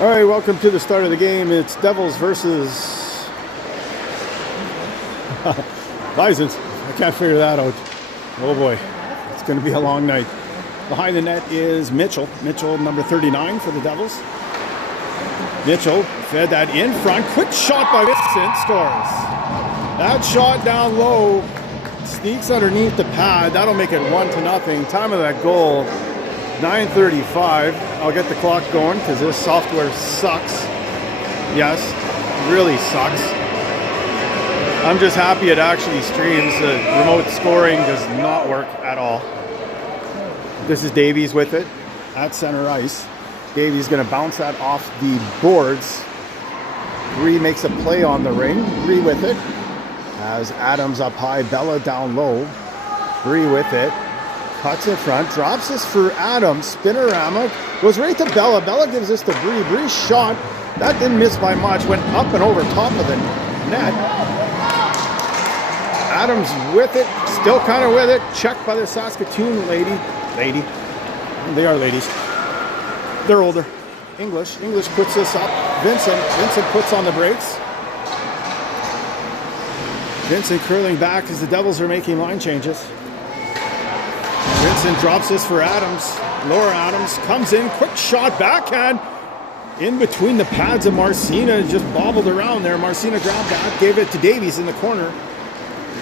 All right, welcome to the start of the game. It's Devils versus Bisons. I can't figure that out. Oh boy, it's going to be a long night. Behind the net is Mitchell. Mitchell, number 39 for the Devils. Mitchell fed that in front. Quick shot by Vincent. Scores. That shot down low. Sneaks underneath the pad. That'll make it 1-0. Time of that goal, 9:35. I'll get the clock going because this software sucks. Yes, really sucks. I'm just happy it actually streams. The remote scoring does not work at all. This is Davies with it at center ice. Davies going to bounce that off the boards. Bree makes a play on the ring. Bree with it. As Adams up high, Bella down low. Bree with it. Cuts in front, drops this for Adams. Spinorama goes right to Bella. Bella gives this to Bree. Bree's shot, that didn't miss by much. Went up and over top of the net. Adams with it, still kind of with it. Checked by the Saskatoon lady. They are ladies. They're older. English puts this up. Vincent puts on the brakes. Vincent curling back as the Devils are making line changes. Vincent drops this for Adams. Laura Adams comes in, quick shot, backhand. In between the pads of Marcina, just bobbled around there. Marcina grabbed that, gave it to Davies in the corner.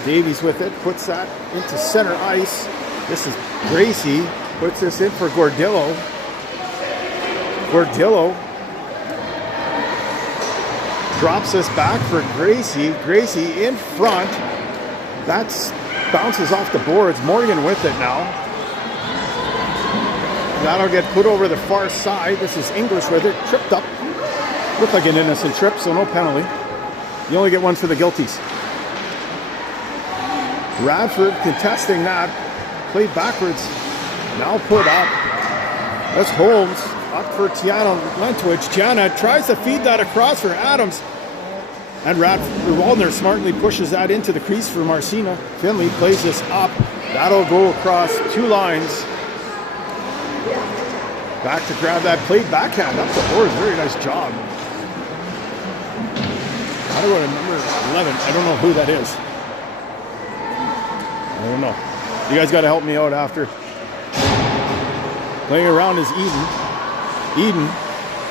Davies with it, puts that into center ice. This is Gracie, puts this in for Gordillo. Gordillo drops this back for Gracie. Gracie in front. That's bounces off the boards. Morgan with it now. That'll get put over the far side. This is English with it. Tripped up. Looked like an innocent trip, so no penalty. You only get one for the guilties. Radford contesting that. Played backwards. Now put up. That's Holmes. Up for Tiana Lentwich. Tiana tries to feed that across for Adams. And Waldner smartly pushes that into the crease for Marcina. Finley plays this up. That'll go across two lines. Back to grab that played backhand up the boards. Very nice job. How do I go to number 11? I don't know who that is. I don't know. You guys got to help me out after. Playing around is Eden.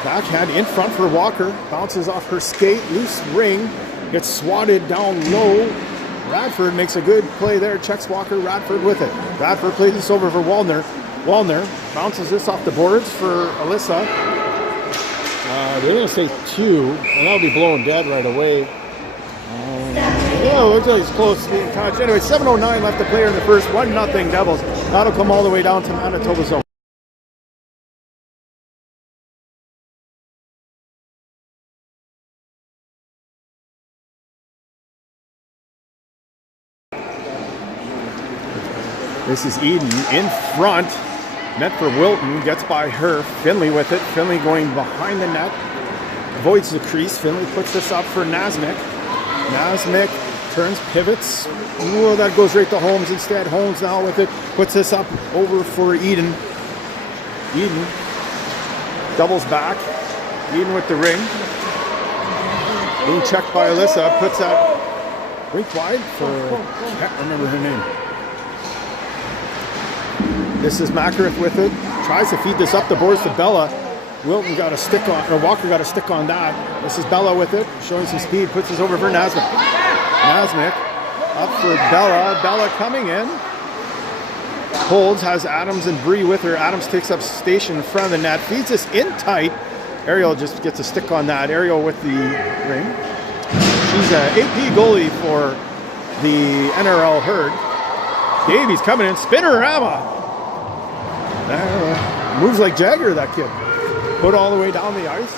Backhand in front for Walker. Bounces off her skate. Loose ring. Gets swatted down low. Radford makes a good play there. Checks Walker. Radford with it. Radford plays this over for Waldner. Waldner bounces this off the boards for Alyssa. They're going to say 2, and that'll be blown dead right away. Yeah, looks like it's close to being touched. Anyway, 7:09 left to play in the first. 1-0 Devils. That'll come all the way down to Manitoba zone. This is Eden in front. Net for Wilton. Gets by her. Finley with it. Finley going behind the net. Avoids the crease. Finley puts this up for Nasmik. Nasmik turns, pivots. Ooh, that goes right to Holmes instead. Holmes now with it. Puts this up over for Eden. Eden doubles back. Eden with the ring. Being checked by Alyssa. Puts that rink wide for, I can't remember her name. This is Makareth with it. Tries to feed this up the boards to Bella. Wilton got a stick on, or Walker got a stick on that. This is Bella with it, showing some speed. Puts this over for Nasmik. Nasmik up for Bella. Bella coming in. Holds, has Adams and Bree with her. Adams takes up station in front of the net. Feeds this in tight. Ariel just gets a stick on that. Ariel with the ring. She's an AP goalie for the NRL Herd. Davies coming in. Spinorama. Moves like Jagger, that kid. Put all the way down the ice.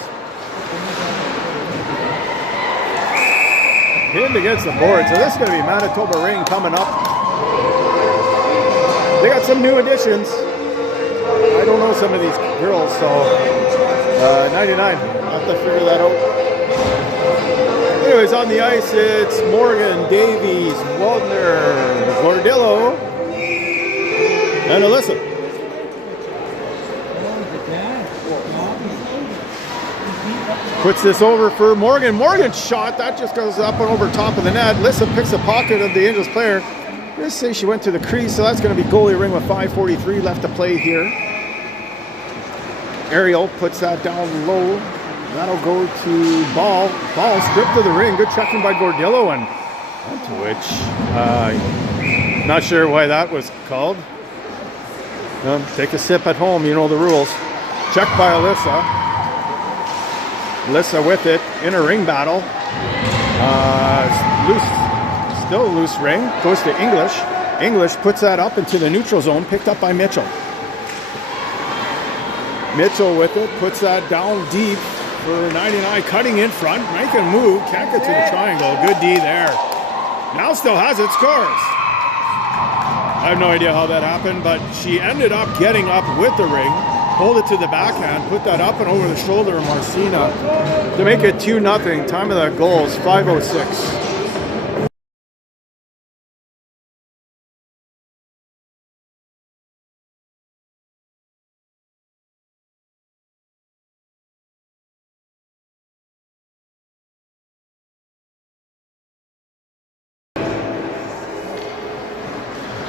Pinned against the board. So this is going to be Manitoba Ring coming up. They got some new additions. I don't know some of these girls, so 99. I'll have to figure that out. Anyways, on the ice, it's Morgan, Davies, Waldner, Gordillo, and Alyssa. Puts this over for Morgan. Morgan's shot, that just goes up and over top of the net. Lissa picks the pocket of the Angels player. Let's say she went to the crease, so that's going to be goalie ring with 5:43 left to play here. Ariel puts that down low. That'll go to Ball. Ball stripped to the ring. Good checking by Gordillo, and onto which, not sure why that was called. Take a sip at home, you know the rules. Checked by Alyssa. Alyssa with it in a ring battle. Loose, still a loose ring. Goes to English. English puts that up into the neutral zone, picked up by Mitchell. Mitchell with it, puts that down deep for 99, cutting in front, making a move, can't get to the triangle. Good D there. Now still has it, scores. I have no idea how that happened, but she ended up getting up with the ring, hold it to the backhand, put that up and over the shoulder of Marcina to make it 2-0. Time of that goal is 5:06.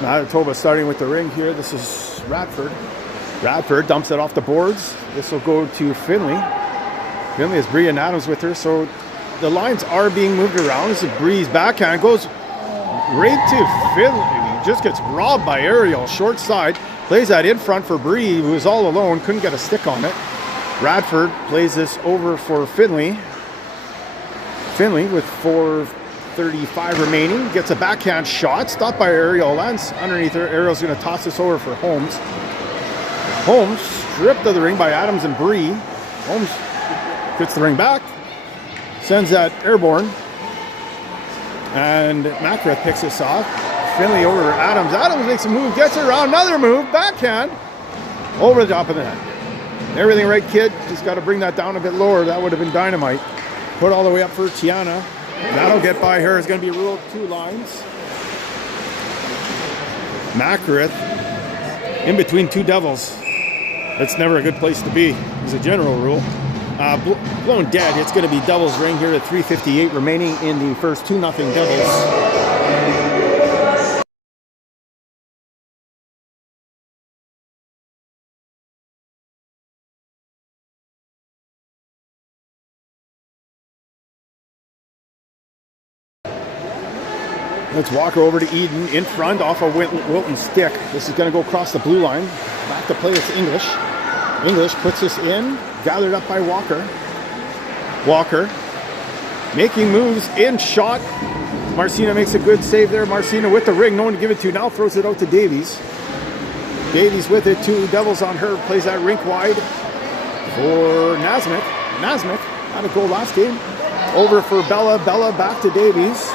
Manitoba starting with the ring here. This is Radford. Radford dumps it off the boards. This will go to Finley. Finley has Bree and Adams with her, so the lines are being moved around. This is Bree's backhand. Goes right to Finley. Just gets robbed by Ariel. Short side. Plays that in front for Bree, who is all alone. Couldn't get a stick on it. Radford plays this over for Finley. Finley with 4:35 remaining, gets a backhand shot, stopped by Ariel, lands underneath her. Ariel's going to toss this over for Holmes. Holmes stripped of the ring by Adams and Bree. Holmes gets the ring back, sends that airborne, and Macrath picks this off. Finley over Adams. Adams makes a move, gets around, another move, backhand, over the top of the net. Everything right, kid, just got to bring that down a bit lower. That would have been dynamite. Put all the way up for Tiana. That'll get by her. It's going to be a rule of 2 lines. Macrath in between 2 devils. That's never a good place to be, as a general rule. Blown dead. It's going to be Devils ring here at 3:58 remaining in the first 2-0 Devils. Let's walk her over to Eden in front off of Wilton's stick. This is going to go across the blue line. Back to play, it's English. English puts this in, gathered up by Walker. Walker making moves in shot. Marcina makes a good save there. Marcina with the ring, no one to give it to. Now throws it out to Davies. Davies with it, 2 Devils on her. Plays that rink wide for Nasmith. Nasmith had a goal last game. Over for Bella. Bella back to Davies.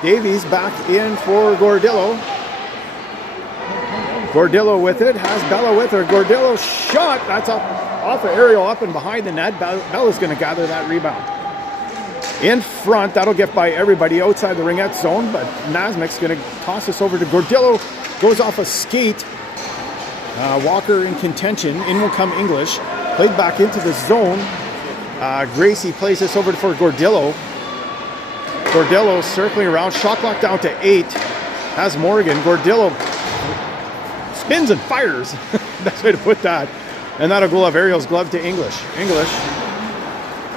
Davies back in for Gordillo. Gordillo with it, has Bella with her. Gordillo shot, that's up off of Ariel, up and behind the net. Bella's going to gather that rebound. In front, that'll get by everybody outside the ringette zone, but Nasmic's going to toss this over to Gordillo. Goes off a skate. Walker in contention. In will come English. Played back into the zone. Gracie plays this over for Gordillo. Gordillo circling around, shot clock down to 8. Has Morgan. Gordillo spins and fires. Best way to put that. And that'll go off Ariel's glove to English. English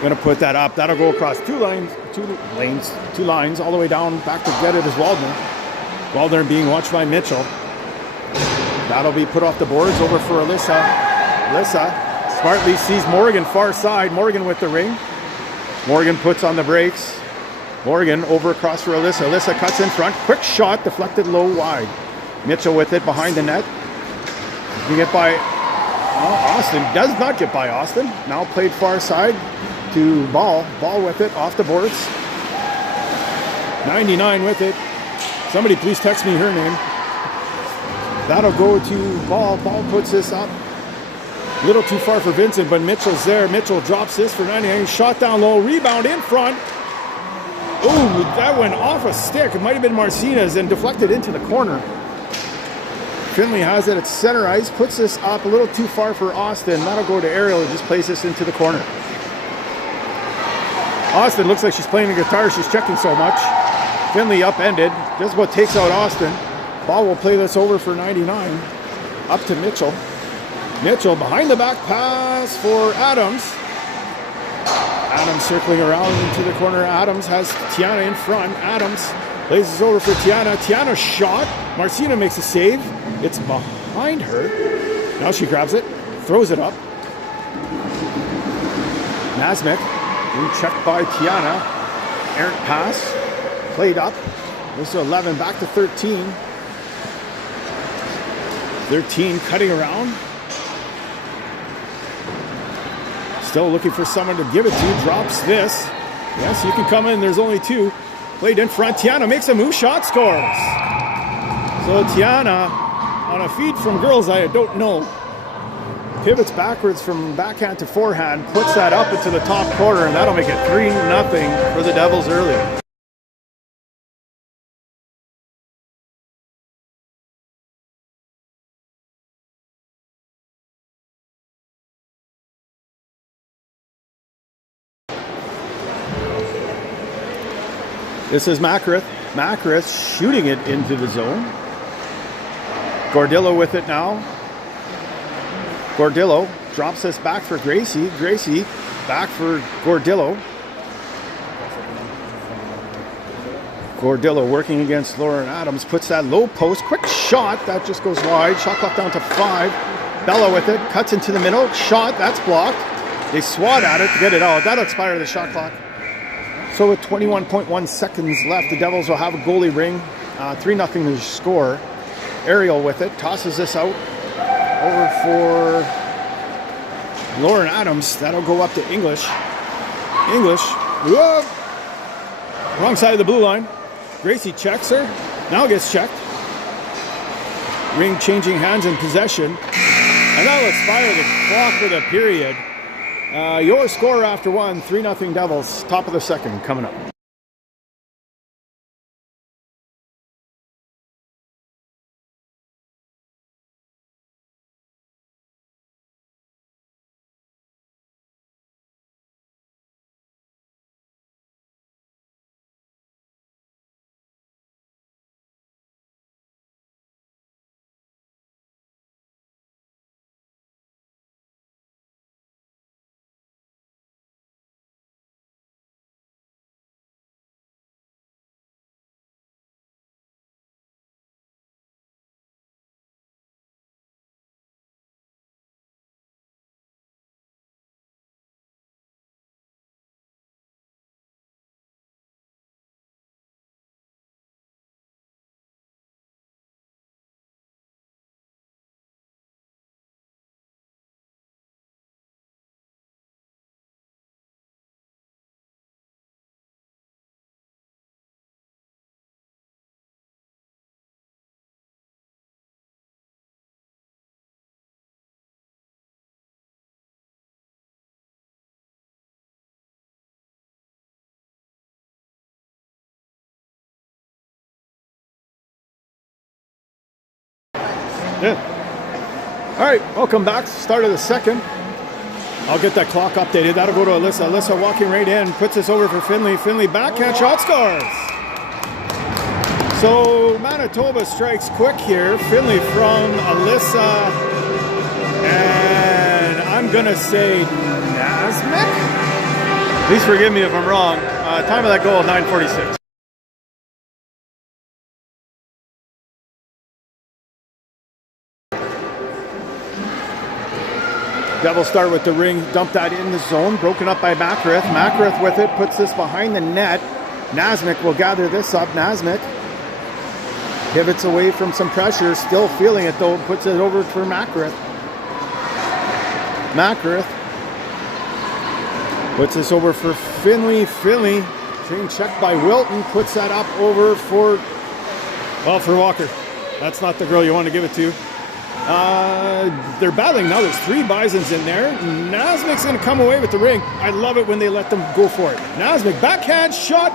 going to put that up. That'll go across 2 lines, all the way down. Back to get it is Waldner. Waldner being watched by Mitchell. That'll be put off the boards over for Alyssa. Alyssa smartly sees Morgan far side. Morgan with the ring. Morgan puts on the brakes. Morgan over across for Alyssa. Alyssa cuts in front. Quick shot, deflected low wide. Mitchell with it behind the net. You get by Austin. Does not get by Austin. Now played far side to Ball. Ball with it off the boards. 99 with it. Somebody please text me her name. That'll go to Ball. Ball puts this up. A little too far for Vincent, but Mitchell's there. Mitchell drops this for 99. Shot down low. Rebound in front. Ooh, that went off a stick. It might have been Marcina's and deflected into the corner. Finley has it at center ice. Puts this up a little too far for Austin. That'll go to Ariel. He just plays this into the corner. Austin looks like she's playing the guitar. She's checking so much. Finley upended. Just about takes out Austin. Ball will play this over for 99. Up to Mitchell. Mitchell behind the back pass for Adams. Adams circling around into the corner. Adams has Tiana in front. Adams plays this over for Tiana. Tiana shot. Marcina makes a save. It's behind her. Now she grabs it. Throws it up. Nasmik being checked by Tiana. Errant pass. Played up. Goes to 11. Back to 13. 13 cutting around. Still looking for someone to give it to. Drops this. Yes, you can come in. There's only two. Played in front. Tiana makes a move shot. Scores. So Tiana on a feed from girls I don't know. Pivots backwards from backhand to forehand. Puts that up into the top corner. And that'll make it 3-0 for the Devils early. This is Makareth. Makareth shooting it into the zone. Gordillo with it now. Gordillo drops this back for Gracie. Gracie back for Gordillo. Gordillo working against Lauren Adams. Puts that low post. Quick shot. That just goes wide. Shot clock down to 5. Bella with it. Cuts into the middle. Shot. That's blocked. They swat at it to get it out. That'll expire the shot clock. So with 21.1 seconds left, the Devils will have a goalie ring. 3-0 to score. Ariel with it. Tosses this out. Over for Lauren Adams. That'll go up to English. English. Whoa! Wrong side of the blue line. Gracie checks her. Now gets checked. Ring changing hands in possession. And that'll expire the clock for the period. Your score after one, 3-0 Devils. Top of the second coming up. Yeah. All right, welcome back. Start of the second. I'll get that clock updated. That'll go to Alyssa. Alyssa walking right in, puts this over for Finley. Finley backhand shot, scores. So Manitoba strikes quick here. Finley from Alyssa. And I'm going to say Nasmik. Please forgive me if I'm wrong. Time of that goal, 9:46. Devils start with the ring, dump that in the zone, broken up by Makareth. Makareth with it, puts this behind the net. Nasmik will gather this up. Nasmik pivots away from some pressure, still feeling it though, puts it over for Makareth. Makareth puts this over for Finley. Finley, being checked by Wilton, puts that up over for, well, for Walker. That's not the girl you want to give it to. They're battling now. There's 3 Bisons in there. Nasmik's going to come away with the ring. I love it when they let them go for it. Nasmik, backhand shot.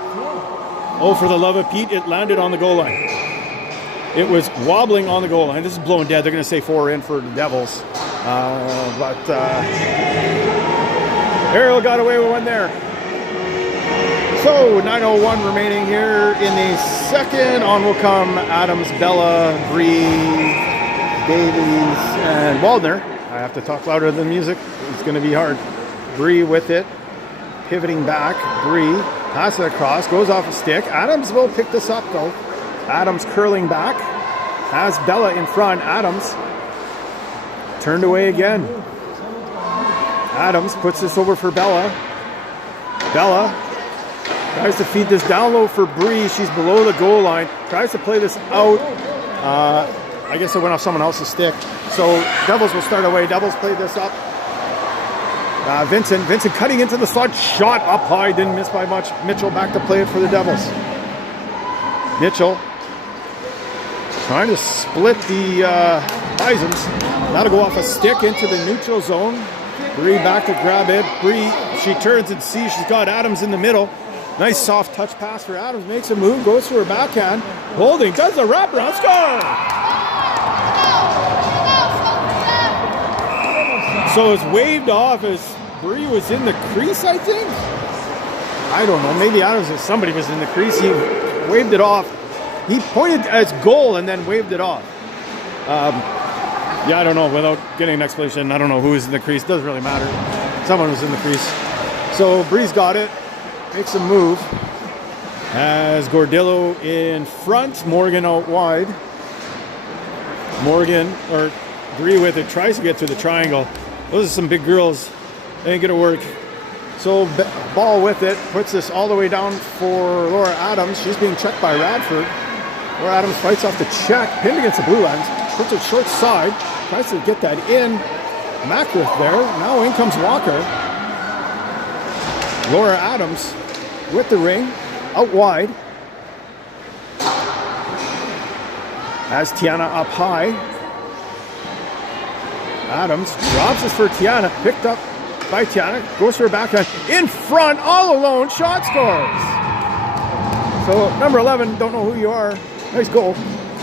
Oh, for the love of Pete, it landed on the goal line. It was wobbling on the goal line. This is blown dead. They're going to say 4 in for the Devils. Ariel got away with one there. So 9:01 remaining here in the second. On will come Adams, Bella, Bree, Davies, and Waldner. I have to talk louder than the music. It's going to be hard. Bree with it, pivoting back. Bree passes it across, goes off a stick. Adams will pick this up though. Adams curling back, has Bella in front. Adams turned away again. Adams puts this over for Bella. Bella tries to feed this down low for Bree. She's below the goal line. Tries to play this out. I guess it went off someone else's stick. So Devils will start away. Devils play this up. Vincent cutting into the slot. Shot up high. Didn't miss by much. Mitchell back to play it for the Devils. Mitchell trying to split the Bisons. That'll go off a stick into the neutral zone. Bree back to grab it. Bree, she turns and sees she's got Adams in the middle. Nice soft touch pass for Adams. Makes a move, goes for her backhand. Holding, does the wraparound, score! So it's waved off as Bree was in the crease, I think? I don't know. Maybe Adams or somebody was in the crease. He waved it off. He pointed as goal and then waved it off. Yeah, I don't know. Without getting an explanation, I don't know who was in the crease. Doesn't really matter. Someone was in the crease. So Bree's got it. Makes a move. Has Gordillo in front. Morgan out wide. Morgan, or Bree with it, tries to get to the triangle. Those are some big girls. They ain't gonna work. So Ball with it. Puts this all the way down for Laura Adams. She's being checked by Radford. Laura Adams fights off the check. Pinned against the blue lines. Puts it short side. Tries to get that in. Macklith there. Now in comes Walker. Laura Adams with the ring. Out wide. Has Tiana up high. Adams drops this for Tiana. Picked up by Tiana. Goes for her backhand. In front, all alone. Shot scores. So number 11, don't know who you are. Nice goal.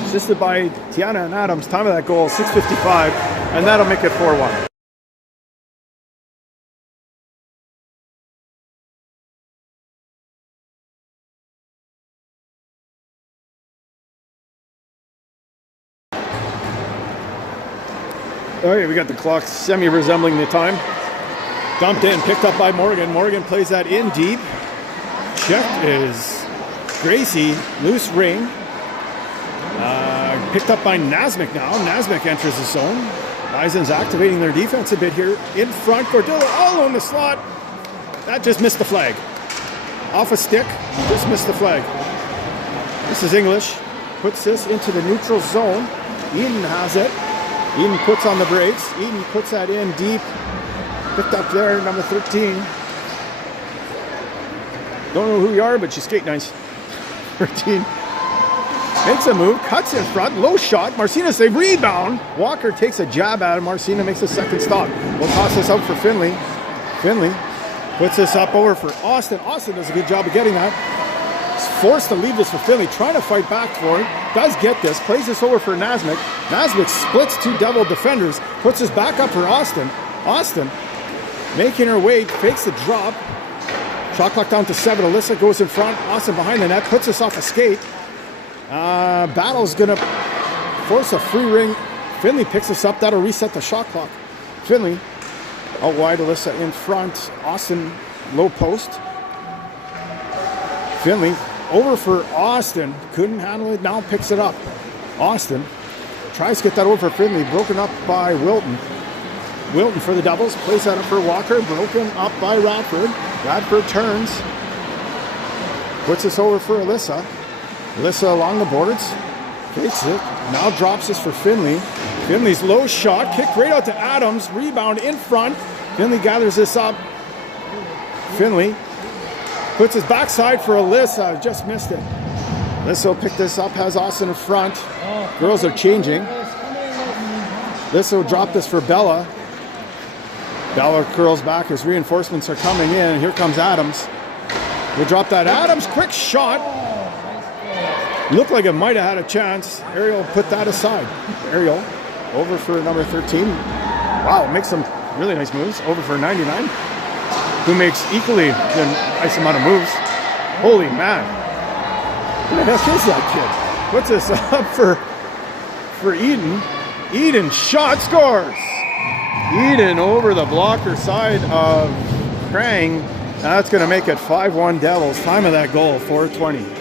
Assisted by Tiana and Adams. Time of that goal, 6:55. And that'll make it 4-1. All right, we got the clock semi-resembling the time. Dumped in, picked up by Morgan. Morgan plays that in deep. Check is Gracie, loose ring. Picked up by Nasmik now. Nasmik enters the zone. Bison's activating their defense a bit here. In front, Gordillo all on the slot. That just missed the flag. Off a stick, just missed the flag. This is English. Puts this into the neutral zone. Eden has it. Eden puts on the brakes. Eden puts that in deep. Picked up there, number 13. Don't know who you are, but you skate nice. 13. Makes a move, cuts in front, low shot. Marcina save, rebound. Walker takes a jab at him. Marcina makes a second stop. We'll toss this out for Finley. Finley puts this up over for Austin. Austin does a good job of getting that. He's forced to leave this for Finley, trying to fight back for it. Does get this, plays this over for Nasmik. Nasmik splits two Devil defenders, puts this back up for Austin. Austin making her way, fakes the drop. Shot clock down to 7. Alyssa goes in front. Austin behind the net, puts this off a skate. Battle's gonna force a free ring. Finley picks this up. That'll reset the shot clock. Finley out wide. Alyssa in front. Austin low post. Finley over for Austin. Couldn't handle it. Now picks it up. Austin tries to get that over for Finley. Broken up by Wilton. Wilton for the Devils. Plays that up for Walker. Broken up by Radford. Radford turns. Puts this over for Alyssa. Alyssa along the boards. Takes it. Now drops this for Finley. Finley's low shot. Kicked right out to Adams. Rebound in front. Finley gathers this up. Finley puts his backside for Alyssa. Just missed it. Alyssa will pick this up. Has Austin in front. Girls are changing. Alyssa will drop this for Bella. Bella curls back as reinforcements are coming in. Here comes Adams. We'll drop that. Adams, quick shot. Looked like it might have had a chance. Ariel put that aside. Ariel over for number 13. Wow, makes some really nice moves. Over for 99. Who makes equally a nice amount of moves. Holy man. Who the heck is that kid? Puts this up for Eden. Eden shot, scores. Eden over the blocker side of Krang. That's going to make it 5-1 Devils. Time of that goal, 4:20.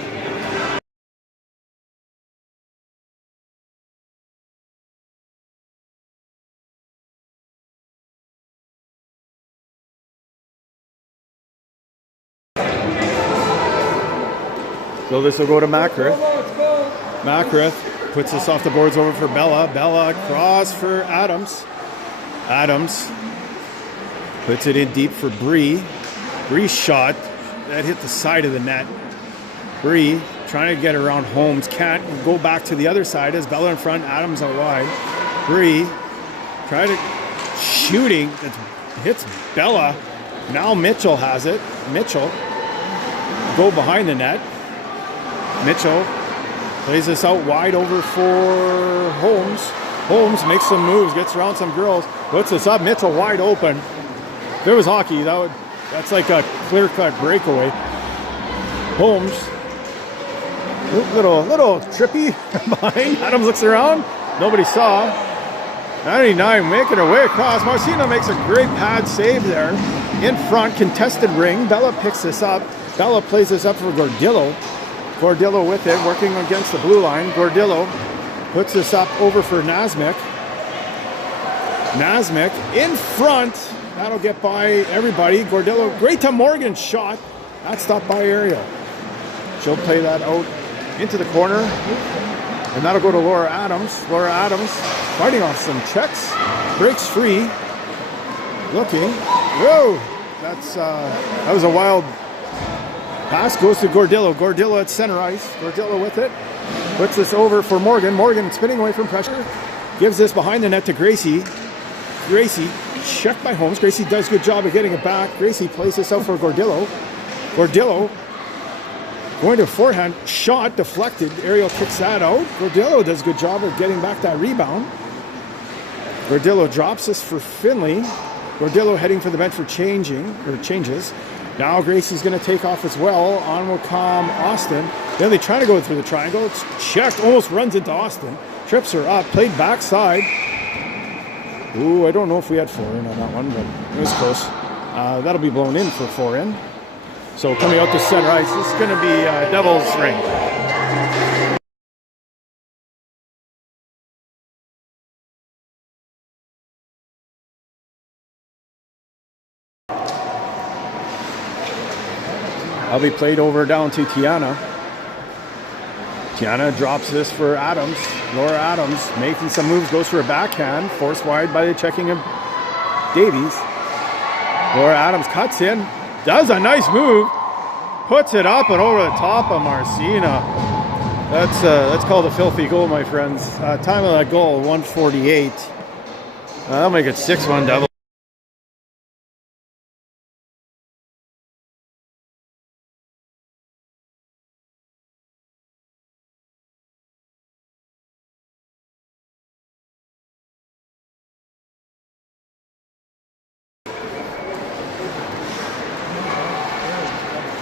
So this will go to Macrith. Macrith puts this off the boards over for Bella. Bella cross for Adams. Adams puts it in deep for Bree. Bree's shot that hit the side of the net. Bree trying to get around Holmes. Can't go back to the other side as Bella in front. Adams out wide. Bree trying to shooting. It hits Bella. Now Mitchell has it. Mitchell go behind the net. Mitchell plays this out wide over for Holmes. Holmes makes some moves, gets around some girls, puts this up. Mitchell wide open. If it was hockey, that's like a clear-cut breakaway. Holmes, little trippy behind. Adams looks around. Nobody saw. 99 making her way across. Marcina makes a great pad save there. In front, contested ring. Bella picks this up. Bella plays this up for Gordillo. Gordillo with it, working against the blue line. Gordillo puts this up over for Nazmic. Nazmic in front. That'll get by everybody. Gordillo, great to Morgan shot. That's stopped by Ariel. She'll play that out into the corner. And that'll go to Laura Adams. Laura Adams fighting off some checks. Breaks free. Looking. Whoa! That was a wild pass. Goes to Gordillo. Gordillo at center ice. Gordillo with it. Puts this over for Morgan. Morgan spinning away from pressure. Gives this behind the net to Gracie. Gracie checked by Holmes. Gracie does a good job of getting it back. Gracie plays this out for Gordillo. Gordillo going to forehand. Shot deflected. Ariel kicks that out. Gordillo does a good job of getting back that rebound. Gordillo drops this for Finley. Gordillo heading for the bench for changes. Now Gracie's going to take off as well. On will come Austin. Then they try to go through the triangle. It's checked. Almost runs into Austin. Trips her up. Played backside. Ooh, I don't know if we had 4 in on that one, but it was close. That'll be blown in for 4 in. So coming out to center ice, this is going to be Devil's ring. I'll be played over down to Tiana. Tiana drops this for Adams. Laura Adams making some moves, goes for a backhand, forced wide by the checking of Davies. Laura Adams cuts in, does a nice move, puts it up and over the top of Marcina. That's called a filthy goal, my friends. Time of that goal, 1:48. That'll make it 6-1 Devils.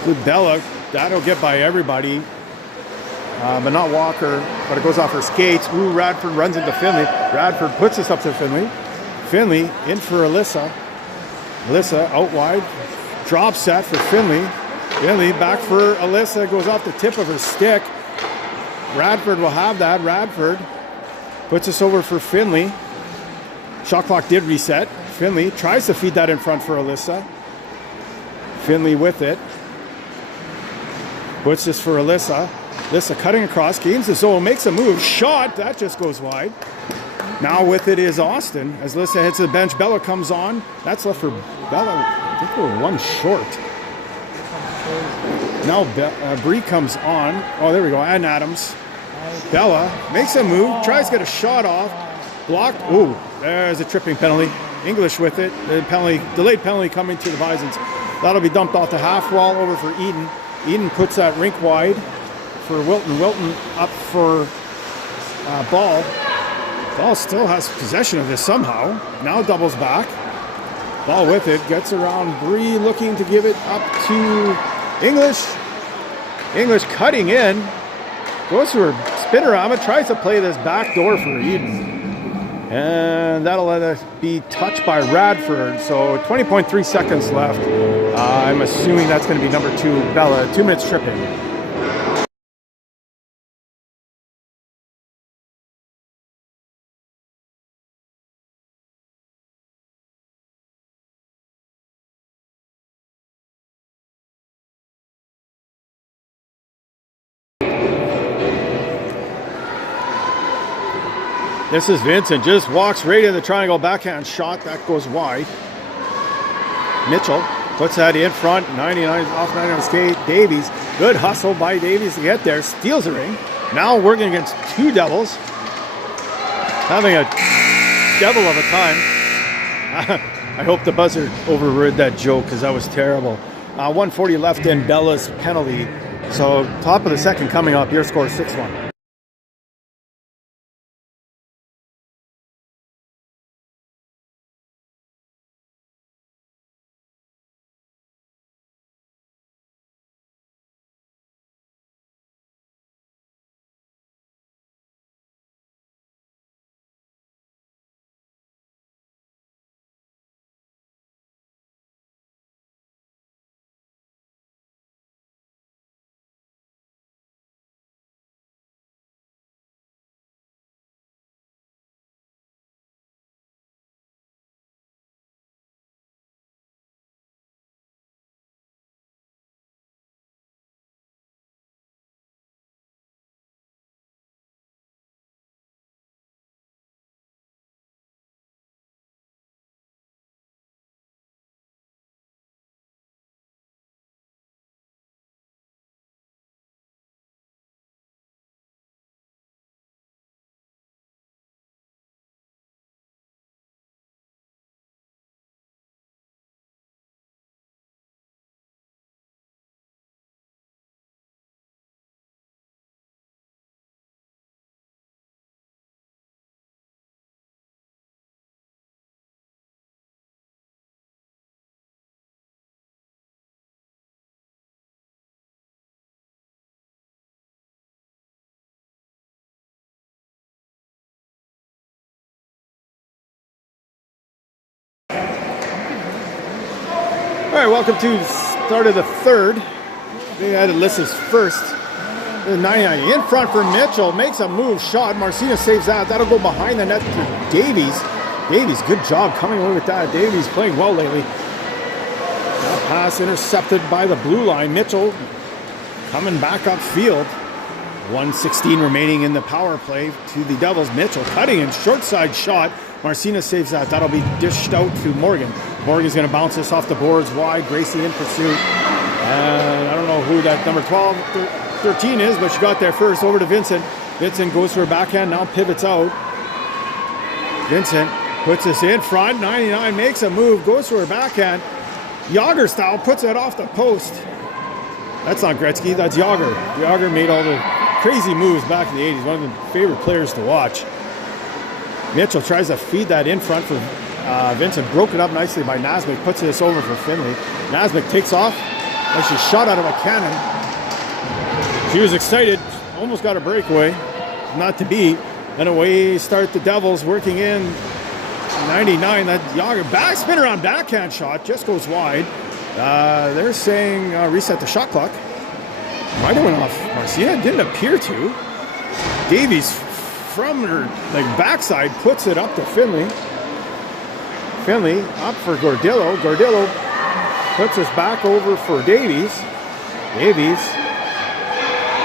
With Bella, that'll get by everybody, but not Walker, but it goes off her skates. Ooh, Radford runs into Finley. Radford puts this up to Finley. Finley in for Alyssa. Alyssa out wide, drop set for Finley. Finley back for Alyssa, goes off the tip of her stick. Radford will have that. Radford puts this over for Finley. Shot clock did reset. Finley tries to feed that in front for Alyssa. Finley with it. Puts this for Alyssa. Alyssa cutting across, gains the zone, makes a move. Shot, that just goes wide. Now with it is Austin. As Alyssa hits the bench, Bella comes on. That's left for Bella. I think we're 1 short. Now Bree comes on. Oh, there we go. And Adams. Bella makes a move, tries to get a shot off. Blocked. Ooh, there's a tripping penalty. English with it. The penalty, delayed penalty coming to the Bisons. That'll be dumped off the half wall over for Eden. Eden puts that rink wide for Wilton. Wilton up for Ball. Ball still has possession of this somehow. Now doubles back. Ball with it. Gets around Bree, looking to give it up to English. English cutting in. Goes to her spinorama, tries to play this back door for Eden. And that'll let us be touched by Radford. So 20.3 seconds left. I'm assuming that's going to be number 2, Bella. 2 minutes tripping. This is Vincent, just walks right in the triangle, backhand shot, that goes wide. Mitchell puts that in front, 99 off 99 skate. Davies, good hustle by Davies to get there, steals the ring. Now working against 2 Devils. Having a devil of a time. I hope the buzzer overrode that joke because that was terrible. 140 left in Bella's penalty. So top of the second coming up, your score 6-1. All right, welcome to start of the third. They had Alyssa's first. The 99 in front for Mitchell, makes a move, shot. Marcina saves that. That'll go behind the net to Davies. Davies, good job coming away with that. Davies playing well lately. That pass intercepted by the blue line. Mitchell coming back upfield. 1:16 remaining in the power play to the Devils. Mitchell cutting in, short side shot. Marcina saves that. That'll be dished out to Morgan. Morgan's going to bounce this off the boards wide. Gracie in pursuit. And I don't know who that number 12, 13 is, but she got there first. Over to Vincent. Vincent goes for her backhand, now pivots out. Vincent puts this in front. 99 makes a move, goes for her backhand. Yager style, puts it off the post. That's not Gretzky, that's Yager. Yager made all the crazy moves back in the 80s. One of the favorite players to watch. Mitchell tries to feed that in front for Vincent. Broken up nicely by Nasmik. Puts this over for Finley. Nasmik takes off. And she shot out of a cannon. She was excited. Almost got a breakaway. Not to be. And away start the Devils working in. 99. That Yager back spin around backhand shot. Just goes wide. They're saying reset the shot clock. Might have went off Marcina. Didn't appear to. Davies from her backside puts it up to Finley. Finley up for Gordillo. Gordillo puts us back over for Davies. Davies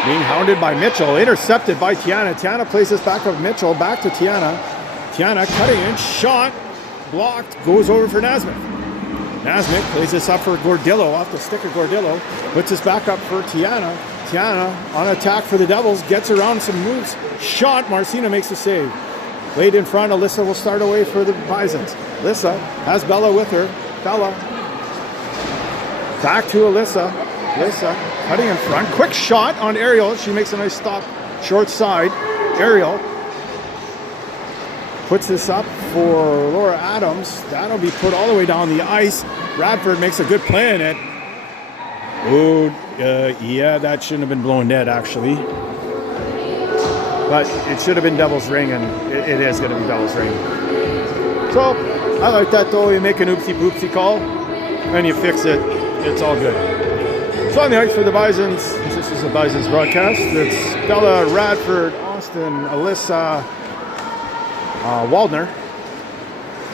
being hounded by Mitchell. Intercepted by Tiana. Tiana plays this back of Mitchell. Back to Tiana. Tiana cutting in. Shot. Blocked. Goes over for Nasmik. Nasmik plays this up for Gordillo. Off the stick of Gordillo. Puts this back up for Tiana. Tiana on attack for the Devils. Gets around some moves. Shot. Marcina makes the save. Laid in front. Alyssa will start away for the Bisons. Alyssa has Bella with her. Bella. Back to Alyssa. Alyssa cutting in front. Quick shot on Ariel. She makes a nice stop. Short side. Ariel puts this up for Laura Adams. That'll be put all the way down the ice. Radford makes a good play in it. Oh, yeah, that shouldn't have been blown dead, actually. But it should have been Devil's Ring, and it is going to be Devil's Ring. So, I like that, though. You make an oopsie-poopsie call, and you fix it. It's all good. So, on the ice for the Bisons, this is the Bisons broadcast. It's Bella, Radford, Austin, Alyssa, Waldner.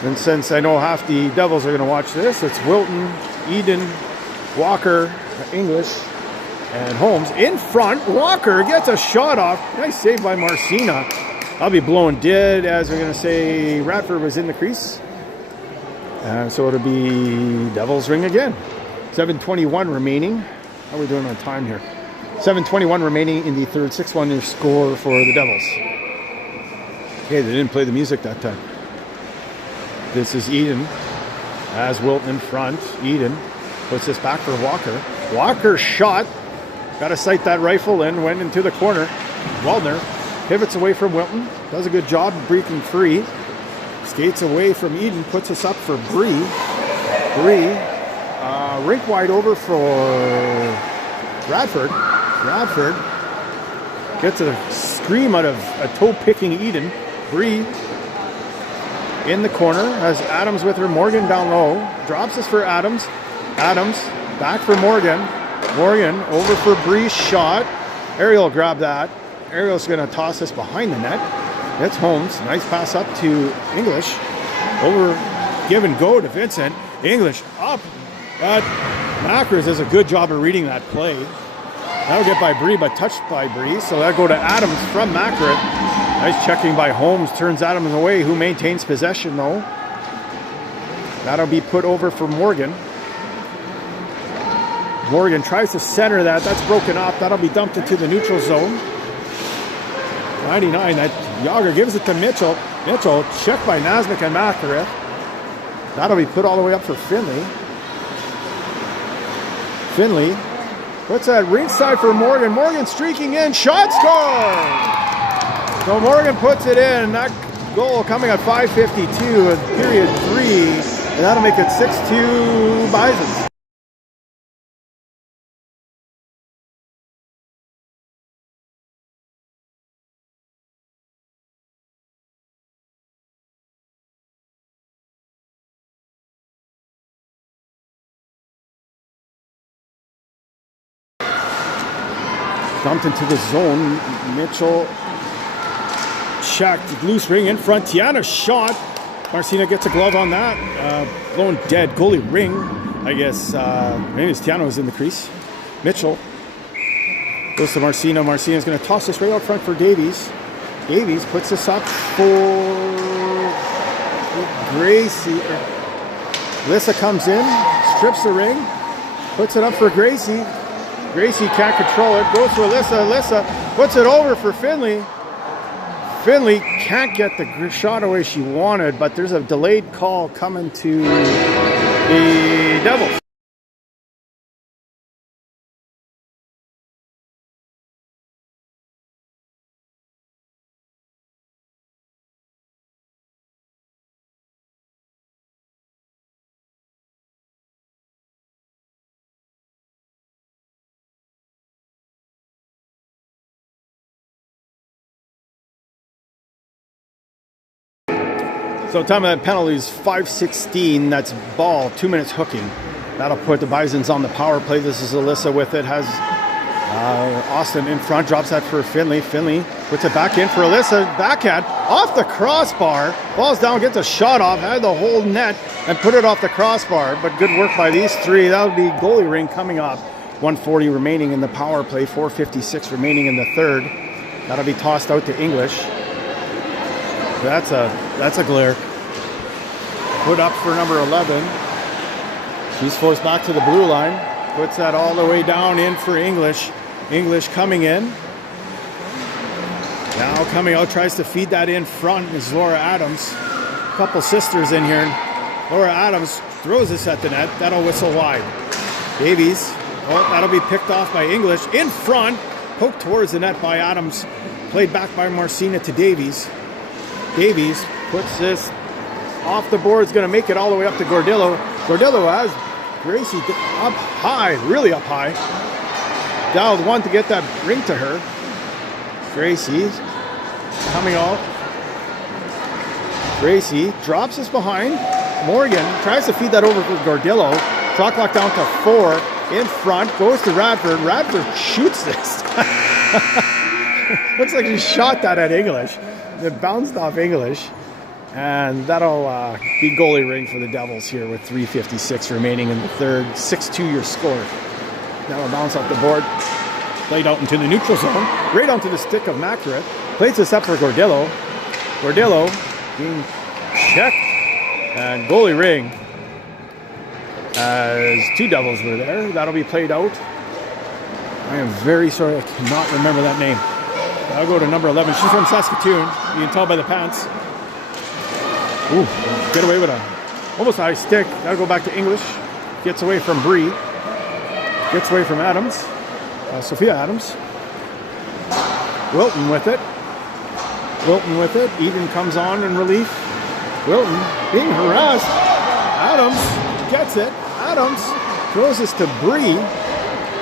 And since I know half the Devils are going to watch this, it's Wilton, Eden, Walker, English, and Holmes. In front, Walker gets a shot off. Nice save by Marcina. I'll be blowing dead, as we're going to say. Radford was in the crease. So it'll be Devil's Ring again. 7:21 remaining. How are we doing on time here? 7:21 remaining in the third. 6-1 score for the Devils. Okay, they didn't play the music that time. This is Eden. As Wilton in front. Eden puts this back for Walker. Walker shot. Got to sight that rifle in. Went into the corner. Waldner pivots away from Wilton. Does a good job breaking free. Skates away from Eden. Puts us up for Bree. Bree. Rink wide over for Radford. Radford gets a scream out of a toe-picking Eden. Bree in the corner has Adams with her. Morgan down low. Drops this for Adams. Adams back for Morgan. Morgan over for Bree's shot. Ariel grabbed that. Ariel's going to toss this behind the net. It's Holmes. Nice pass up to English. Over, give and go to Vincent. English up. But Macros does a good job of reading that play. That'll get by Bree, but touched by Bree. So that'll go to Adams from Macros. Nice checking by Holmes. Turns Adams away, who maintains possession, though. That'll be put over for Morgan. Morgan tries to center that. That's broken up. That'll be dumped into the neutral zone. 99. That Yager gives it to Mitchell. Mitchell checked by Nasmik and Macros. That'll be put all the way up for Finley. Finley puts that ringside for Morgan. Morgan streaking in. Shot score! So Morgan puts it in. That goal coming at 5:52 in period 3. And that'll make it 6-2 Bisons. Dumped into the zone. Mitchell checked. Loose ring in front. Tiana's shot. Marcina gets a glove on that. Blown dead. Goalie ring. I guess maybe Tiana was in the crease. Mitchell goes to Marcina. Marcina's going to toss this right out front for Davies. Davies puts this up for Gracie. Alyssa comes in. Strips the ring. Puts it up for Gracie. Gracie can't control it. Goes for Alyssa. Alyssa puts it over for Finley. Finley can't get the shot away she wanted, but there's a delayed call coming to the Devils. So time of that penalty is 5:16. That's ball. 2 minutes hooking. That'll put the Bisons on the power play. This is Alyssa with it. Has Austin in front. Drops that for Finley. Finley puts it back in for Alyssa. Backhand off the crossbar. Falls down, gets a shot off. Had the whole net and put it off the crossbar. But good work by these three. That would be goalie ring coming up. 1:40 remaining in the power play. 4:56 remaining in the third. That'll be tossed out to English. That's a glare. Put up for number 11. She's forced back to the blue line. Puts that all the way down in for English. English coming in. Now coming out, tries to feed that in front is Laura Adams. A couple sisters in here. Laura Adams throws this at the net. That'll whistle wide. Davies. Oh, that'll be picked off by English. In front. Poked towards the net by Adams. Played back by Marcina to Davies. Davies puts this off the board. Is going to make it all the way up to Gordillo. Gordillo has Gracie up high, really up high. Dialed one to get that ring to her. Gracie coming out. Gracie drops us behind. Morgan tries to feed that over for Gordillo. Shot clock down to 4. In front, goes to Radford. Radford shoots this. Looks like she shot that at English. It bounced off English. And that'll be goalie ring for the Devils here with 3:56 remaining in the third. 6-2 your score. That'll bounce off the board. Played out into the neutral zone. Right onto the stick of Macaret. Plays this up for Gordillo. Gordillo being checked. And goalie ring. As 2 Devils were there. That'll be played out. I am very sorry. I cannot remember that name. I'll go to number 11. She's from Saskatoon. You can tell by the pants. Ooh, get away with a almost a high stick. That'll go back to English. Gets away from Bree. Gets away from Adams. Sophia Adams. Wilton with it. Wilton with it. Even comes on in relief. Wilton being harassed. Adams gets it. Adams throws this to Bree.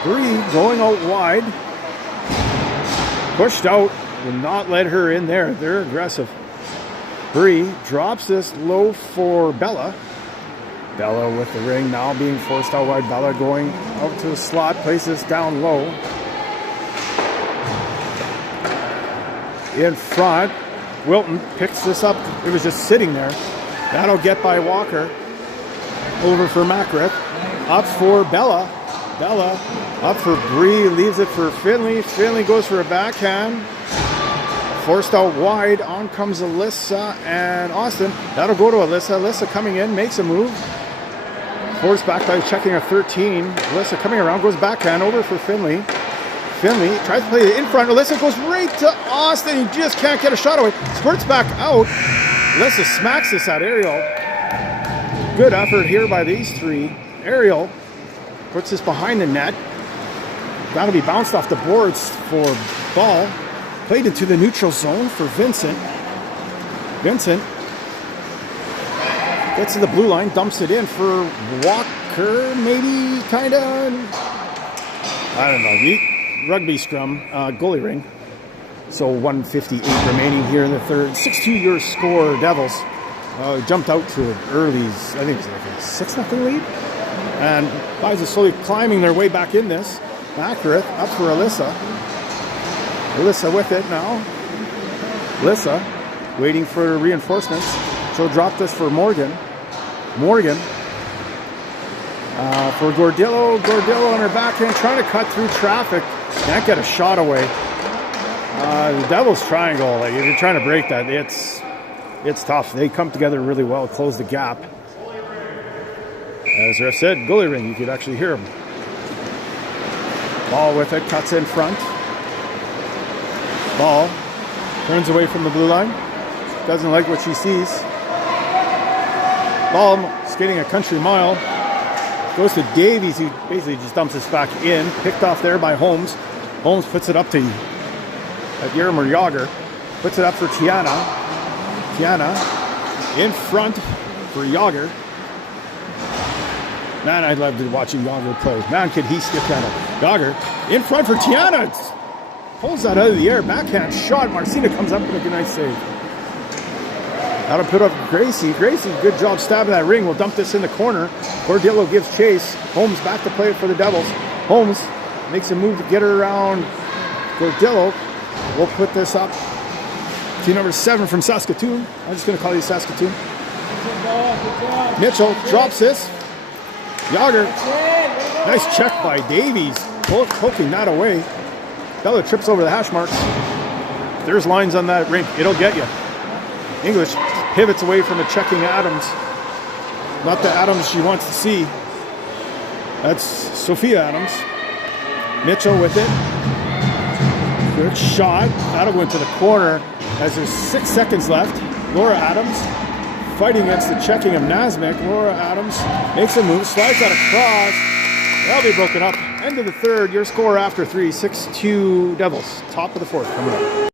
Bree going out wide. Pushed out. Will not let her in there. They're aggressive. Bree drops this low for Bella. Bella with the ring now being forced out wide. Bella going out to the slot, places down low. In front, Wilton picks this up. It was just sitting there. That'll get by Walker. Over for Macaret. Up for Bella. Bella up for Bree. Leaves it for Finley. Finley goes for a backhand. Forced out wide. On comes Alyssa and Austin. That'll go to Alyssa. Alyssa coming in. Makes a move. Forced back by checking a 13. Alyssa coming around. Goes backhand over for Finley. Finley tries to play it in front. Alyssa goes right to Austin. He just can't get a shot away. Squirts back out. Alyssa smacks this at Ariel. Good effort here by these 3. Ariel puts this behind the net. That'll be bounced off the boards for Ball. Played into the neutral zone for Vincent. Vincent gets to the blue line, dumps it in for Walker, maybe, kind of. I don't know. Rugby scrum, goalie ring. So 1:58 remaining here in the third. 6-2 your score, Devils. Jumped out to an early, I think it was like a 6-0 lead. And guys are slowly climbing their way back in this. Macaret up for Alyssa. Alyssa with it now. Alyssa waiting for reinforcements. She'll drop this for Morgan. Morgan for Gordillo. Gordillo on her backhand trying to cut through traffic. Can't get a shot away. The Devils triangle, like if you're trying to break that, it's tough. They come together really well, close the gap. As Ref said, goalie ring, you could actually hear him. Ball with it, cuts in front. Ball turns away from the blue line. Doesn't like what she sees. Ball skating a country mile. Goes to Davies, who basically just dumps this back in. Picked off there by Holmes. Holmes puts it up to Yermer Yager. Puts it up for Tiana. Tiana in front for Yager. Man, I loved watching Yager play. Man, could he skip that up. Yager in front for Tiana. Pulls that out of the air. Backhand shot. Marcina comes up with a good nice save. That'll put up Gracie. Gracie, good job stabbing that ring. We'll dump this in the corner. Gordillo gives chase. Holmes back to play it for the Devils. Holmes makes a move to get her around Gordillo. We'll put this up to number 7 from Saskatoon. I'm just going to call you Saskatoon. Mitchell drops this. Yager. Nice check by Davies. Poking that away. Bella trips over the hash marks. There's lines on that rink. It'll get you. English pivots away from the checking Adams. Not the Adams she wants to see. That's Sophia Adams. Mitchell with it. Good shot. That'll go into the corner as there's 6 seconds left. Laura Adams fighting against the checking of Nasmik. Laura Adams makes a move, slides that across. That'll be broken up. End of the third. Your score after 3, 6-2 Devils. Top of the fourth coming up.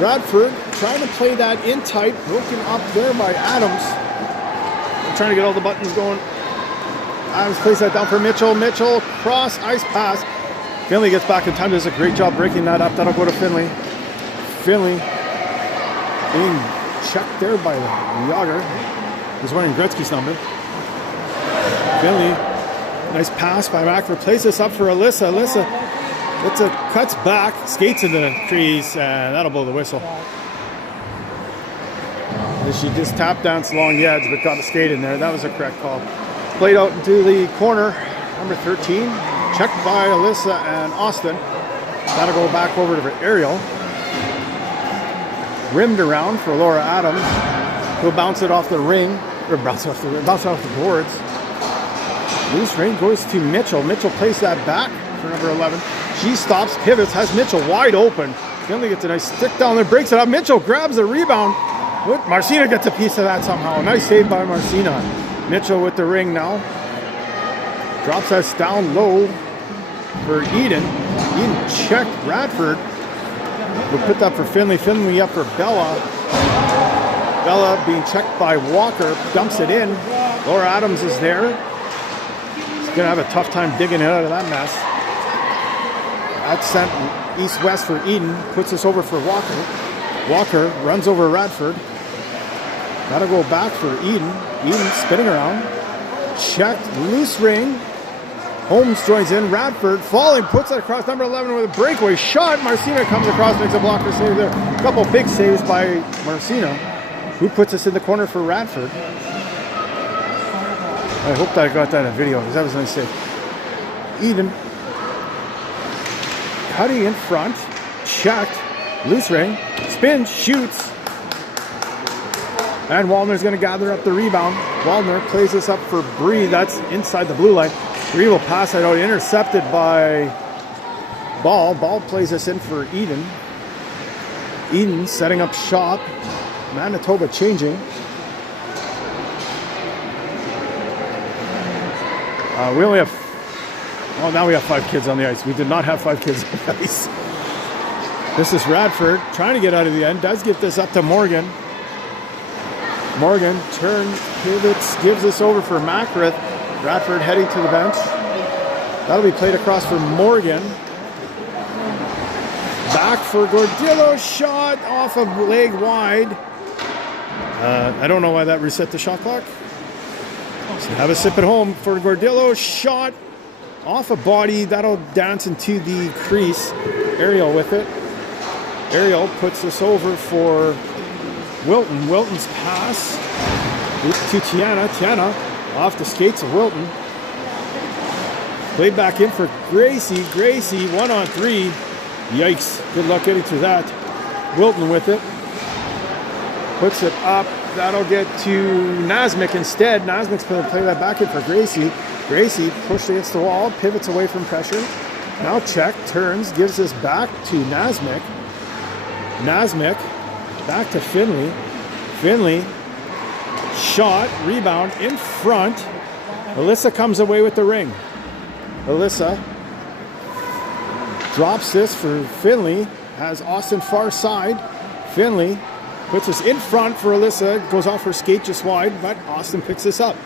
Radford trying to play that in tight, broken up there by Adams. I'm trying to get all the buttons going. Adams plays that down for Mitchell. Mitchell, cross, ice pass. Finley gets back in time, does a great job breaking that up. That'll go to Finley. Finley being checked there by Yager. He's wearing Gretzky's number. Finley, nice pass by Macker. Plays this up for Alyssa. Alyssa cuts back, skates into the crease, and that'll blow the whistle. And she just tap danced along the edge, but got a skate in there. That was a correct call. Played out into the corner, number 13. Checked by Alyssa and Austin. That'll go back over to Ariel. Rimmed around for Laura Adams. He'll bounce it off the ring, or bounce off the boards. Loose ring goes to Mitchell. Mitchell plays that back for number 11. She stops, pivots, has Mitchell wide open. Finley gets a nice stick down there, breaks it up. Mitchell grabs the rebound. Marcina gets a piece of that somehow. Nice save by Marcina. Mitchell with the ring now. Drops us down low for Eden. Eden checked Radford. We'll put that for Finley. Finley up for Bella. Bella being checked by Walker. Dumps it in. Laura Adams is there. He's going to have a tough time digging it out of that mess. That's sent east-west for Eden. Puts us over for Walker. Walker runs over Radford. That'll go back for Eden. Eden spinning around. Checked. Loose ring. Holmes joins in. Radford falling. Puts it across number 11 with a breakaway shot. Marcina comes across. Makes a blocker save there. A couple big saves by Marcina. Who puts us in the corner for Radford. I hope that I got that in a video because that was a nice save. Eden. Cutting in front. Checked. Loose ring. Spins. Shoots. And Wallner's going to gather up the rebound. Wallner plays this up for Bree. That's inside the blue line. Bree will pass it out. Intercepted by Ball. Ball plays this in for Eden. Eden setting up shop. Manitoba changing. We only have... Oh, now we have 5 kids on the ice. We did not have 5 kids on the ice. This is Radford trying to get out of the end. Does get this up to Morgan. Morgan turns, pivots, gives this over for Mackrith. Radford heading to the bench. That'll be played across for Morgan. Back for Gordillo. Shot off of leg wide. I don't know why that reset the shot clock. So have a sip at home for Gordillo. Shot off a body. That'll dance into the crease. Ariel with it. Ariel puts this over for Wilton. Wilton's pass to Tiana. Tiana off the skates of Wilton. Played back in for Gracie. Gracie 1-on-3. Yikes. Good luck getting through that. Wilton with it. Puts it up. That'll get to Nasmik instead. Nasmik's going to play that back in for Gracie. Gracie pushed against the wall. Pivots away from pressure. Now check. Turns. Gives this back to Nasmik. Nasmik. Back to Finley. Finley. Shot. Rebound. In front. Alyssa comes away with the ring. Alyssa. Drops this for Finley. Has Austin far side. Finley. Puts this in front for Alyssa. Goes off her skate just wide. But Austin picks this up.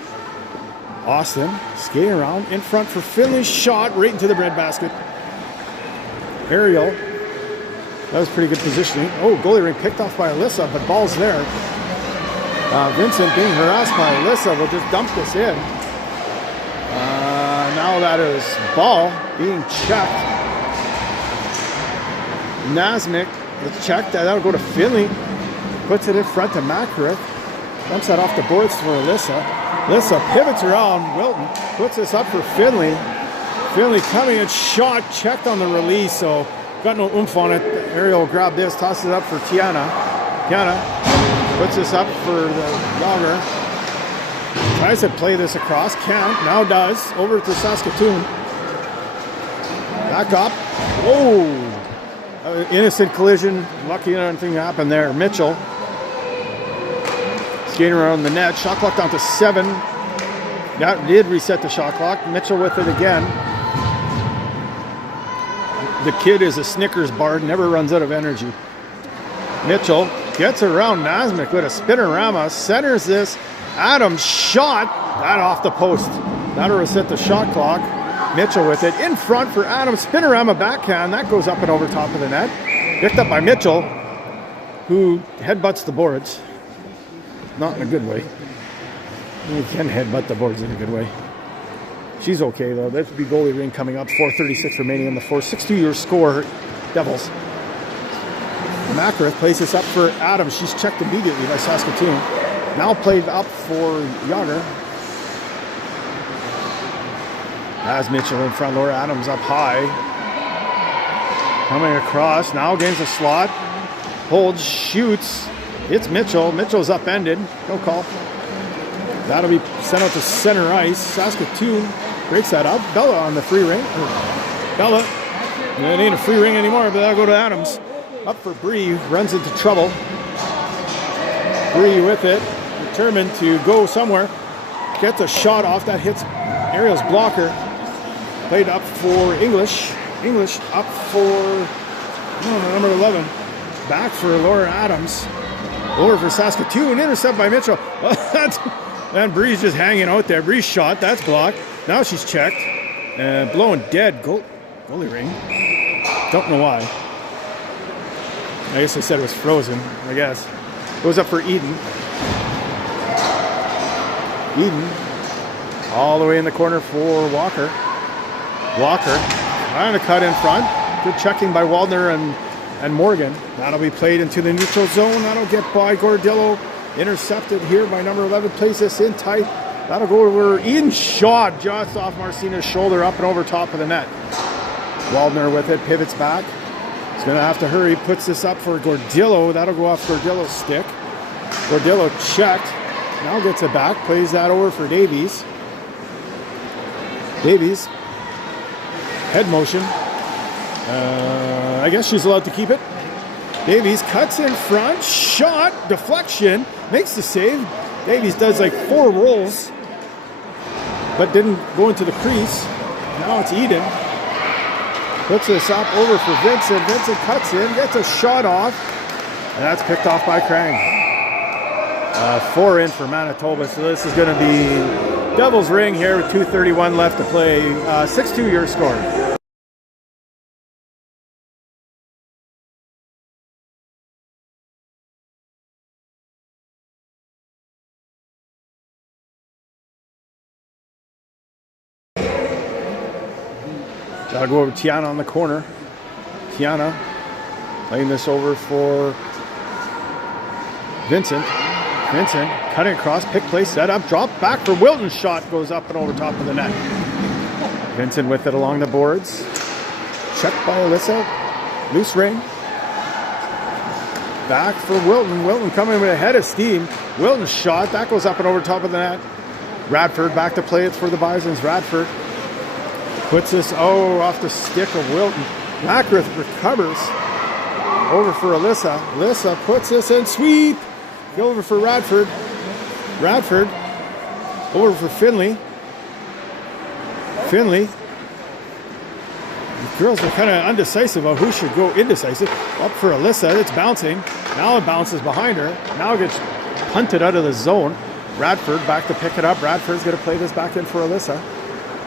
Austin skating around. In front for Finley's shot. Right into the breadbasket. Ariel. That was pretty good positioning. Oh, goalie ring picked off by Alyssa, but ball's there. Vincent being harassed by Alyssa will just dump this in. Now that is Ball being checked. Nasmik is checked. That'll go to Finley. Puts it in front to Mackrith. Dumps that off the boards for Alyssa. Alyssa pivots around. Wilton puts this up for Finley. Finley coming in. Shot checked on the release, so got no oomph on it. Ariel will grab this, tosses it up for Tiana. Tiana puts this up for the logger. Tries to play this across. Can't. Now does. Over to Saskatoon. Back up. Whoa! Innocent collision. Lucky nothing happened there. Mitchell. Skating around the net. Shot clock down to 7. That did reset the shot clock. Mitchell with it again. The kid is a Snickers bar, never runs out of energy. Mitchell gets around Nasmik with a spinnerama, centers this. Adams shot that off the post. That'll reset the shot clock. Mitchell with it in front for Adams. Spinnerama backhand. That goes up and over top of the net. Picked up by Mitchell, who headbutts the boards. Not in a good way. You can headbutt the boards in a good way. She's okay though. That would be goalie ring coming up. 4:36 remaining in the fourth. 6-2 your score, Devils. Makareth plays this up for Adams. She's checked immediately by Saskatoon. Now played up for Yager. As Mitchell in front, Laura Adams up high. Coming across, now gains a slot. Holds, shoots. It's Mitchell. Mitchell's upended. No call. That'll be sent out to center ice. Saskatoon breaks that up. Bella on the free ring. Bella. It ain't a free ring anymore, but that'll go to Adams. Up for Bree. Runs into trouble. Bree with it. Determined to go somewhere. Gets a shot off. That hits Ariel's blocker. Played up for English. English up for number 11. Back for Laura Adams. Over for Saskatoon. Intercept by Mitchell. And Bree's just hanging out there. Bree's shot. That's blocked. Now she's checked. And blowing dead. Goalie ring. Don't know why. I guess they said it was frozen. I guess. Goes up for Eden. Eden. All the way in the corner for Walker. Walker. Trying to cut in front. Good checking by Waldner and Morgan. That'll be played into the neutral zone. That'll get by Gordillo. Intercepted here by number 11. Plays this in tight. That'll go over Eden. Shot just off Marcina's shoulder up and over top of the net. Waldner with it. Pivots back. He's going to have to hurry. Puts this up for Gordillo. That'll go off Gordillo's stick. Gordillo checked. Now gets it back. Plays that over for Davies. Davies. Head motion. I guess she's allowed to keep it. Davies cuts in front. Shot. Deflection. Makes the save. Davies does like 4 rolls, but didn't go into the crease. Now it's Eden. Puts this up over for Vincent. Vincent cuts in. Gets a shot off. And that's picked off by Krang. 4 in for Manitoba. So this is going to be Devil's ring here with 2:31 left to play. 6-2 your score. Gotta go over to Tiana on the corner. Tiana playing this over for Vincent. Vincent cutting across, pick play, set up, drop back for Wilton. Shot goes up and over top of the net. Vincent with it along the boards. Checked by Alyssa. Loose ring. Back for Wilton. Wilton coming with a head of steam. Wilton's shot. That goes up and over top of the net. Radford back to play it for the Bisons. Radford puts this off the stick of Wilton. Makareth recovers. Over for Alyssa. Alyssa puts this in. Sweep. Over for Radford. Radford. Over for Finley. Finley. The girls are kind of undecisive of who should go indecisive. Up for Alyssa. It's bouncing. Now it bounces behind her. Now it gets punted out of the zone. Radford back to pick it up. Radford's going to play this back in for Alyssa.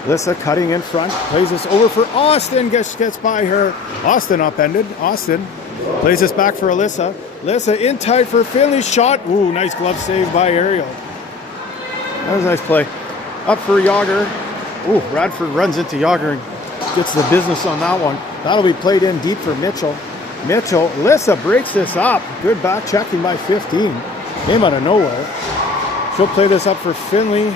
Alyssa cutting in front. Plays this over for Austin. Gets by her. Austin upended. Austin plays this back for Alyssa. Alyssa in tight for Finley. Shot. Ooh, nice glove save by Ariel. That was a nice play. Up for Yager. Ooh, Radford runs into Yager and gets the business on that one. That'll be played in deep for Mitchell. Mitchell. Alyssa breaks this up. Good back checking by 15. Came out of nowhere. She'll play this up for Finley.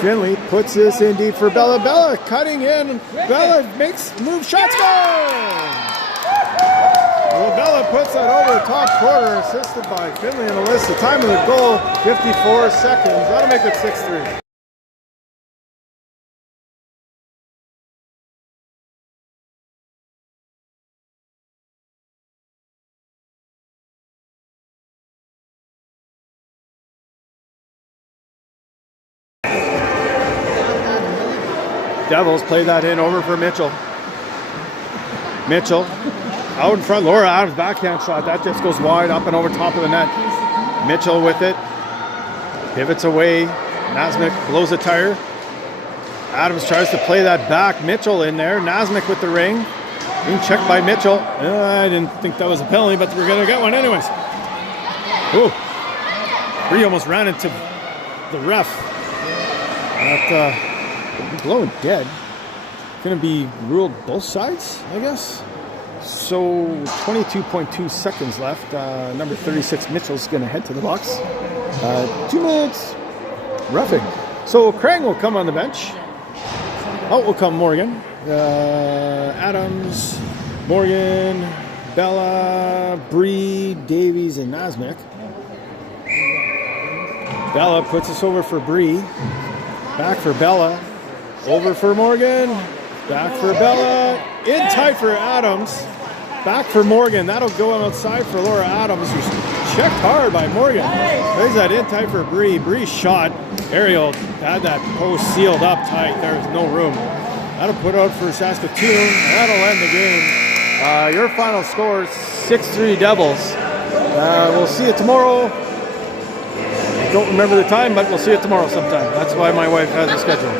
Finley puts this in deep for Bella. Bella cutting in. Bella makes move. Shot score! Well, Bella puts that over top corner, assisted by Finley and Alyssa. Time of the goal, 54 seconds. That'll make it 6-3. Devils play that in over for Mitchell. Mitchell Out in front, Laura Adams backhand shot. That just goes wide up and over top of the net. Mitchell with it. Pivots away. Nasmik blows a tire. Adams tries to play that back. Mitchell in there. Nasmik with the ring. Being checked by Mitchell. I didn't think that was a penalty, but we're going to get one anyways. Ooh. Bree almost ran into the ref. That, blowing dead. Going to be ruled both sides, I guess. So 22.2 seconds left. Number 36, Mitchell's going to head to the box. 2 minutes roughing. So Krang will come on the bench. Out will come Morgan. Adams, Morgan, Bella, Bree, Davies, and Nasmik. Bella puts us over for Bree. Back for Bella. Over for Morgan. Back for Bella. In tight for Adams. Back for Morgan. That'll go outside for Laura Adams, who's checked hard by Morgan. There's that in tight for Bree. Bree shot. Ariel had that post sealed up tight. There's no room. That'll put out for Saskatoon. That'll end the game. Your final score is 6-3 Devils. We'll see you tomorrow. I don't remember the time, but we'll see you tomorrow sometime. That's why my wife has a schedule.